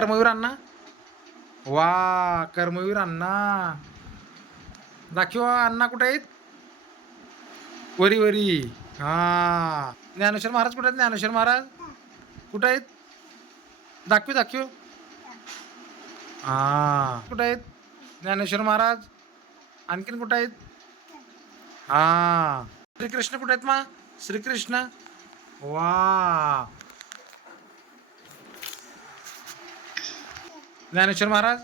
कर्मवीर अण्णा वा कर्मवीर अण्णा दाखव अण्णा कुठे आहेत? वरी वरी. हा. ज्ञानेश्वर महाराज कुठे आहेत? ज्ञानेश्वर महाराज? कुठे आहेत? दाखवी दाखव. हा. कुठे आहेत? ज्ञानेश्वर महाराज? आणखीन कुठे आहेत? हा. श्रीकृष्ण कुठे आहेत मा? श्रीकृष्ण. वा. ज्ञानेश्वर महाराज?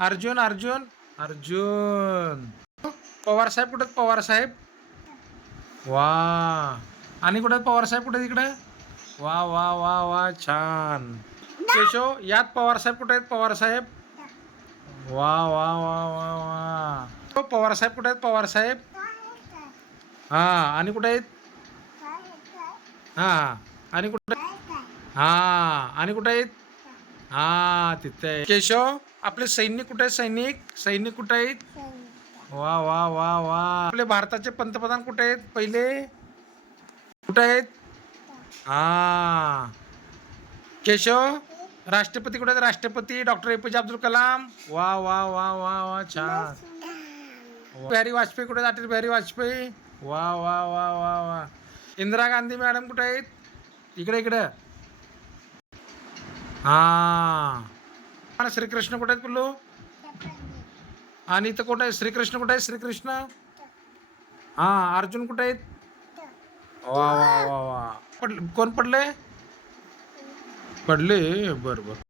अर्जुन अर्जुन अर्जुन. पवार साहेब कुठे आहेत? पवार साहेब? वा. आणि कुठे आहेत पवार साहेब? कुठे आहेत इकडे? वा वा वा वा छान. केशव यात पवार साहेब कुठे आहेत? पवार साहेब? वा वा वा वा वा. पवार साहेब कुठे आहेत? पवार साहेब? हा आणि कुठे आहेत? हा आणि कुठे? हा आणि कुठे आहेत? हा तिथे. आहे. केशव आपले सैनिक कुठे आहेत? सैनिक? सैनिक कुठे आहेत? वा वा वा वा. आपले भारताचे पंतप्रधान कुठे आहेत? पहिले? कुठे आहेत? हा. केशव राष्ट्रपती कुठे आहेत? राष्ट्रपती डॉक्टर ए पी जे अब्दुल कलाम. वा वा वा वा वा छान. बिहारी वाजपेयी कुठे आहेत? अटल बिहारी वाजपेयी. वा वा वा वा वा. इंदिरा गांधी मॅडम कुठे आहेत? इकडे इकडे. हा. श्रीकृष्ण कुठे आहेत पिल्लू? आणि इथं कुठे आहे? श्रीकृष्ण कुठे आहे? श्रीकृष्ण? हा अर्जुन कुठे आहेत? वा वा वा वा. पडले कोण पडले पडले बरं बरं.